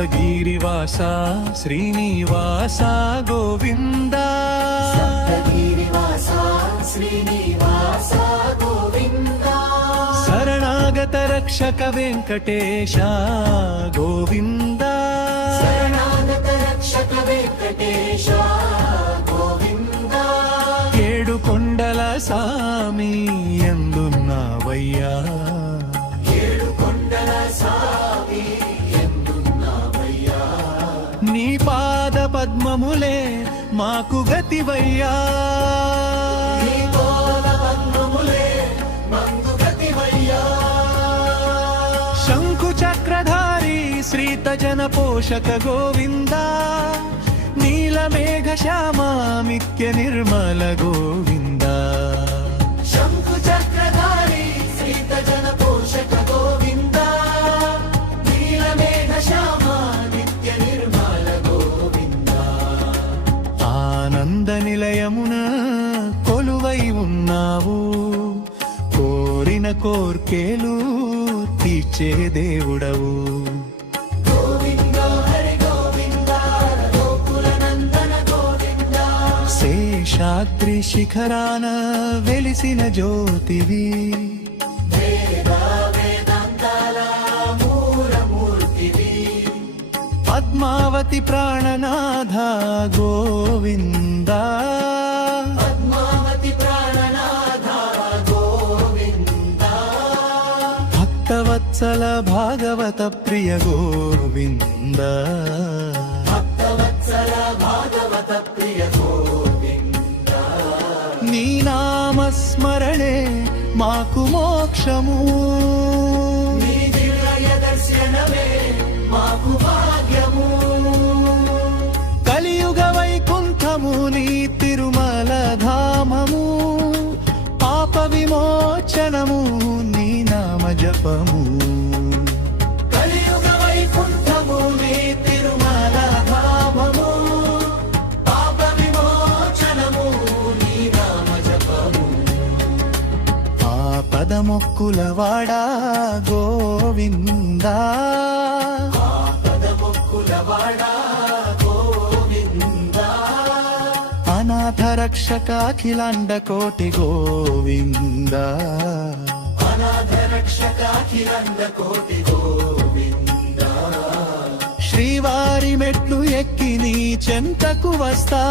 సప్తగిరివాస శ్రీనివాస గోవింద సప్తగిరివాస శ్రీనివాస గోవింద శరణాగత రక్షక వెంకటేశ గోవింద శరణాగత రక్షక వెంకటేశ గోవింద ఏడు కొండల సామి ఎందున్నావయ్యా ఏడు కొండల సామి ఎందున్నావయ్యా నీ పాద పద్మములే మాకు గతివయ్యా నీ పాద పద్మములే మాకు గతివయ్యా శంకు చక్రధారి శ్రీతజన పోషక గోవింద నీలమేఘ శ్యామామిత్య నిర్మల గోవింద శంకు చక్రధారి శ్రీతజన పోషక గోవింద నీలమేఘ శ్యామ నిత్య నిర్మల గోవింద ఆనంద నిలయమున కొలువై ఉన్నావు కోరిన కోర్కేలు తీర్చే దేవుడవు గోవింద హరి గోవింద గోకుల నందన గోవింద శేషాద్రి శిఖరాన వెలిసిన జ్యోతివి వేద వేదాంతాల మూలమూర్తివి పద్మావతి ప్రాణనాథ గోవింద పద్మావతి ప్రాణనాథ గోవింద భక్తవత్సల భాగవత ప్రియ గోవింద భక్తవత్సల భాగవత ప్రియ గోవింద నీ నామస్మరణే మాకు మోక్షము నీ దివ్య దర్శనమే మాకు భాగ్యము కలియుగ వైకుంఠము నీ తిరుమల ధామము పాప విమోచనము నీ నామ జపము కలియుగ వైకుంఠము నీ తిరుమల ధామము పాప విమోచనము నీ నామ జపము ఆపద మొక్కుల వాడా గోవిందా ఆపద మొక్కుల వాడా గోవింద అనాథ రక్షక అఖిలాండ కోటి గోవింద అనాథ రక్షక అఖిలాండ కోటి గోవింద శ్రీవారి మెట్లు ఎక్కి నీ చెంతకు వస్తా